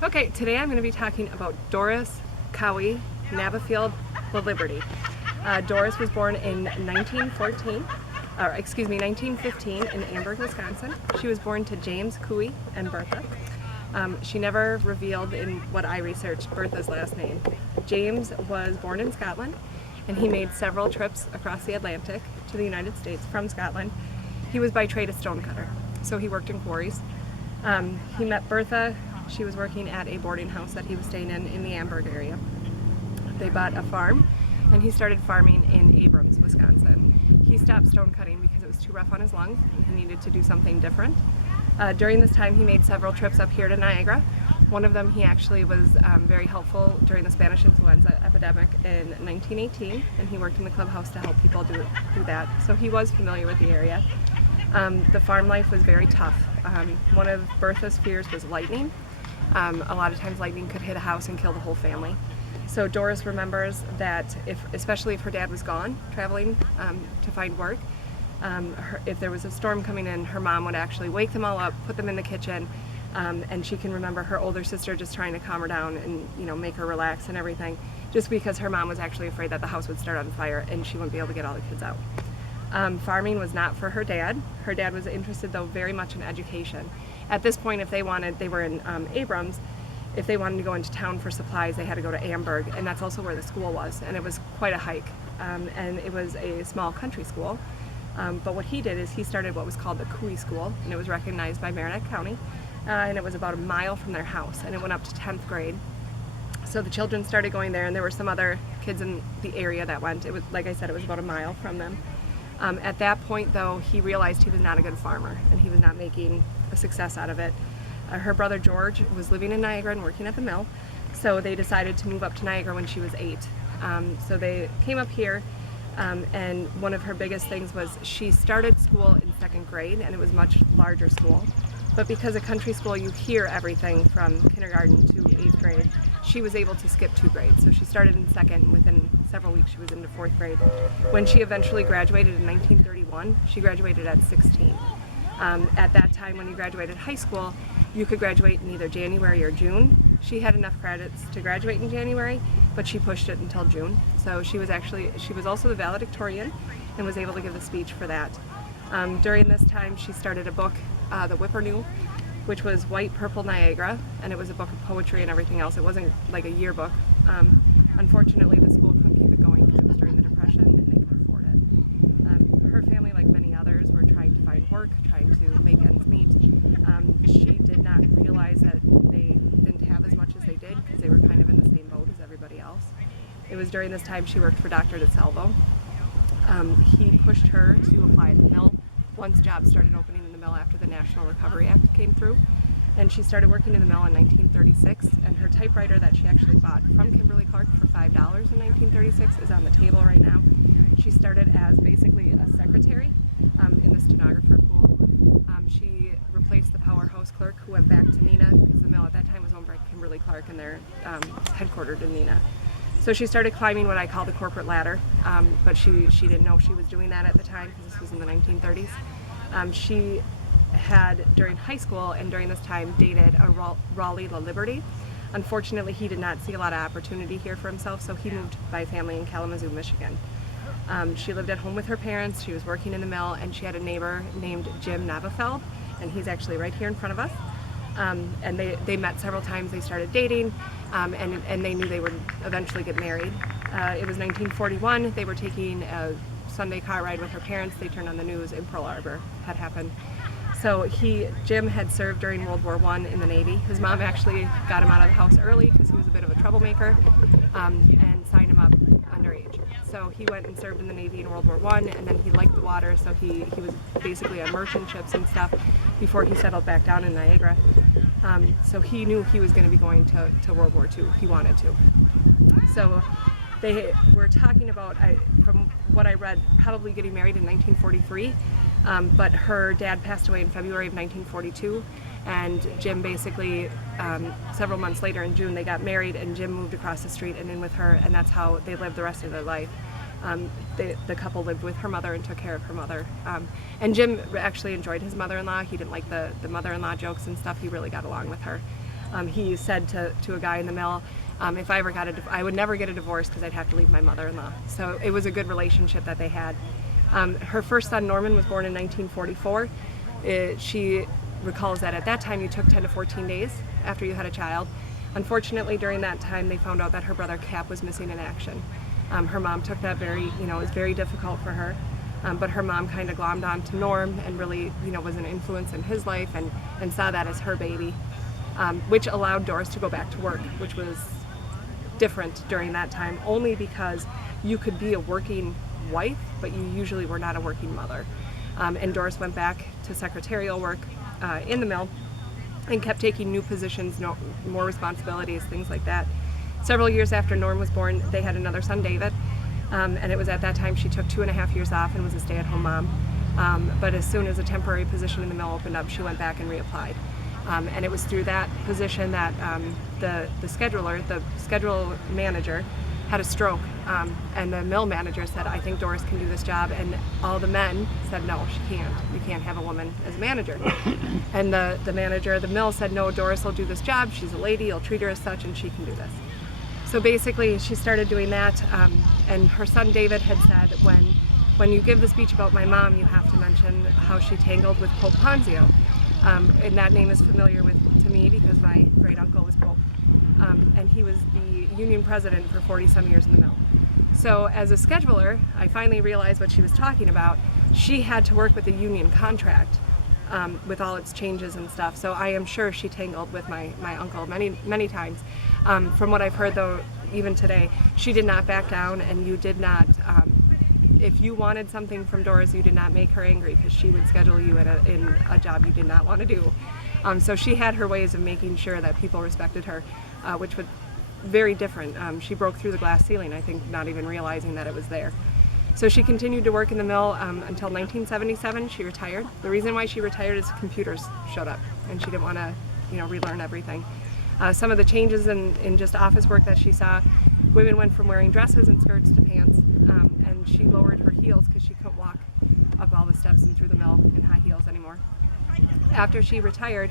Okay, today I'm going to be talking about Doris Cowie Nabberfeld LaLiberte. Doris was born in 1915 in Amberg, Wisconsin. She was born to James Cowie and Bertha. She never revealed in what I researched Bertha's last name. James was born in Scotland, and he made several trips across the Atlantic to the United States from Scotland. He was by trade a stonecutter, so he worked in quarries. He met Bertha. She was working at a boarding house that he was staying in the Amberg area. They bought a farm, and he started farming in Abrams, Wisconsin. He stopped stone cutting because it was too rough on his lungs. He needed to do something different. During this time, he made several trips up here to Niagara. One of them, he actually was very helpful during the Spanish influenza epidemic in 1918, and he worked in the clubhouse to help people do that. So he was familiar with the area. The farm life was very tough. One of Bertha's fears was lightning. A lot of times lightning could hit a house and kill the whole family. So Doris remembers that especially if her dad was gone traveling to find work, if there was a storm coming in, her mom would actually wake them all up, put them in the kitchen, and she can remember her older sister just trying to calm her down and make her relax and everything, just because her mom was actually afraid that the house would start on fire and she wouldn't be able to get all the kids out. Farming was not for her dad. Her dad was interested, though, very much in education. At this point, they were in Abrams. If they wanted to go into town for supplies, they had to go to Amberg, and that's also where the school was, and it was quite a hike. And it was a small country school. But what he did is he started what was called the Cowie School, and it was recognized by Merrimack County, and it was about a mile from their house, and it went up to 10th grade. So the children started going there, and there were some other kids in the area that went. It was, like I said, it was about a mile from them. At that point, though, he realized he was not a good farmer, and he was not making a success out of it. Her brother George was living in Niagara and working at the mill, so they decided to move up to Niagara when she was 8. So they came up here, and one of her biggest things was she started school in 2nd grade, and it was much larger school. But because a country school, you hear everything from kindergarten to 8th grade, she was able to skip 2 grades. So she started in 2nd, and within several weeks she was into 4th grade. When she eventually graduated in 1931, she graduated at 16. At that time, when you graduated high school, you could graduate in either January or June. She had enough credits to graduate in January, but she pushed it until June. So she was also the valedictorian and was able to give a speech for that. During this time, she started a book, The Whippoorwill, which was White, Purple, Niagara, and it was a book of poetry and everything else. It wasn't like a yearbook. Unfortunately, the school couldn't keep it going because it was during the Depression and they couldn't afford it. Her family, like many others, were trying to find work, trying to make ends meet. She did not realize that they didn't have as much as they did because they were kind of in the same boat as everybody else. It was during this time she worked for Dr. DeSalvo. He pushed her to apply at the mill once jobs started opening in the mill after the National Recovery Act came through. And she started working in the mill in 1936, and her typewriter that she actually bought from Kimberly-Clark for $5 in 1936 is on the table right now. She started as basically a secretary in the stenographer pool. She replaced the powerhouse clerk who went back to Neenah, because the mill at that time was owned by Kimberly-Clark and they're headquartered in Neenah. So she started climbing what I call the corporate ladder, but she didn't know she was doing that at the time because this was in the 1930s. She had, during high school and during this time, dated a Raleigh LaLiberte. Unfortunately, he did not see a lot of opportunity here for himself, so he moved by family in Kalamazoo, Michigan. She lived at home with her parents, she was working in the mill, and she had a neighbor named Jim Nabberfeld, and he's actually right here in front of us. And they met several times, they started dating, and they knew they would eventually get married. It was 1941, they were taking a Sunday car ride with her parents, they turned on the news, and Pearl Harbor had happened. So Jim had served during World War I in the Navy. His mom actually got him out of the house early because he was a bit of a troublemaker, and signed him up underage. So he went and served in the Navy in World War I, and then he liked the water, so he was basically on merchant ships and stuff before he settled back down in Niagara. So he knew he was going to be going to World War II. He wanted to. So they were talking about, from what I read, probably getting married in 1943. But her dad passed away in February of 1942, and Jim basically, several months later in June, they got married, and Jim moved across the street and in with her, and that's how they lived the rest of their life. The couple lived with her mother and took care of her mother. And Jim actually enjoyed his mother-in-law. He didn't like the mother-in-law jokes and stuff. He really got along with her. He said to a guy in the mill, if I ever I would never get a divorce because I'd have to leave my mother-in-law. So it was a good relationship that they had. Her first son, Norman, was born in 1944. She recalls that at that time you took 10 to 14 days after you had a child. Unfortunately, during that time, they found out that her brother Cap was missing in action. Her mom took that it was very difficult for her. But her mom kind of glommed on to Norm and really, was an influence in his life and saw that as her baby, which allowed Doris to go back to work, which was different during that time, only because you could be a working wife, but you usually were not a working mother. And Doris went back to secretarial work in the mill and kept taking new positions, more responsibilities, things like that. Several years after Norm was born, they had another son, David, and it was at that time she took 2.5 years off and was a stay-at-home mom. But as soon as a temporary position in the mill opened up, she went back and reapplied. And it was through that position that the schedule manager, had a stroke, and the mill manager said, I think Doris can do this job, and all the men said, no, she can't. You can't have a woman as a manager. And the manager of the mill said, no, Doris will do this job, she's a lady, you'll treat her as such, and she can do this. So basically, she started doing that, and her son David had said, when you give the speech about my mom, you have to mention how she tangled with Pope Ponzio. And that name is familiar to me because my great uncle was Pope, and he was the union president for 40-some years in the mill. So as a scheduler, I finally realized what she was talking about. She had to work with the union contract with all its changes and stuff. So I am sure she tangled with my uncle many times. From what I've heard, though, even today, she did not back down, and you did not. If you wanted something from Doris, you did not make her angry, because she would schedule you in a job you did not want to do. So she had her ways of making sure that people respected her, which was very different. She broke through the glass ceiling, I think, not even realizing that it was there. So she continued to work in the mill until 1977. She retired. The reason why she retired is computers showed up, and she didn't want to, relearn everything. Some of the changes in just office work that she saw, women went from wearing dresses and skirts to pants, and she lowered her heels because she couldn't walk up all the steps and through the mill in high heels anymore. After she retired,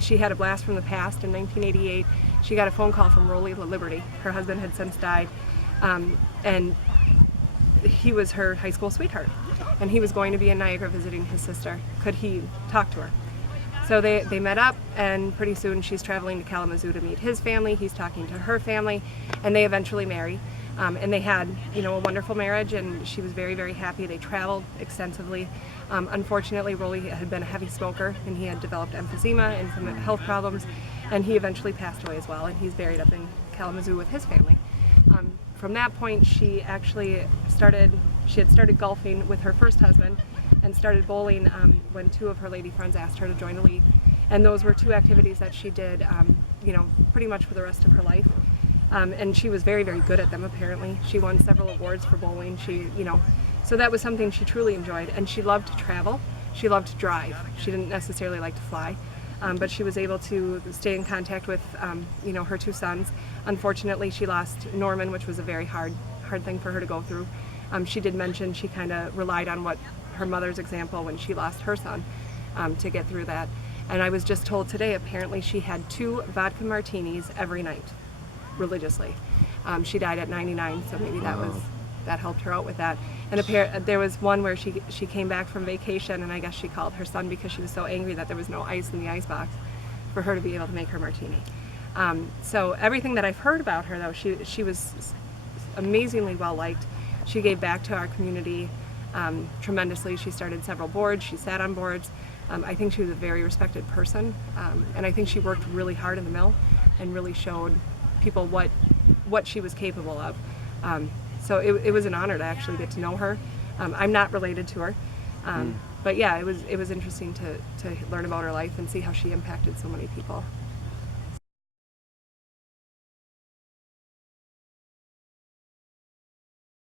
she had a blast from the past. In 1988, she got a phone call from LaLiberte. Her husband had since died, and he was her high school sweetheart, and he was going to be in Niagara visiting his sister. Could he talk to her? So they met up, and pretty soon she's traveling to Kalamazoo to meet his family. He's talking to her family, and they eventually marry. And they had, a wonderful marriage, and she was very, very happy. They traveled extensively. Unfortunately, Rolly had been a heavy smoker, and he had developed emphysema and some health problems, and he eventually passed away as well, and he's buried up in Kalamazoo with his family. From that point, she had started golfing with her first husband and started bowling when two of her lady friends asked her to join the league. And those were two activities that she did, pretty much for the rest of her life. And she was very, very good at them, apparently. She won several awards for bowling. So that was something she truly enjoyed. And she loved to travel. She loved to drive. She didn't necessarily like to fly. But she was able to stay in contact with, her two sons. Unfortunately, she lost Norman, which was a very hard thing for her to go through. She did mention she kind of relied on her mother's example when she lost her son to get through that. And I was just told today, apparently she had 2 vodka martinis every night, religiously. She died at 99, so maybe that helped her out with that. And there was one where she came back from vacation, and I guess she called her son because she was so angry that there was no ice in the icebox for her to be able to make her martini. So everything that I've heard about her, though, she was amazingly well liked. She gave back to our community tremendously. She started several boards. She sat on boards. I think she was a very respected person, and I think she worked really hard in the mill and really showed people what she was capable of. So it was an honor to actually get to know her. I'm not related to her, but yeah, it was interesting to learn about her life and see how she impacted so many people.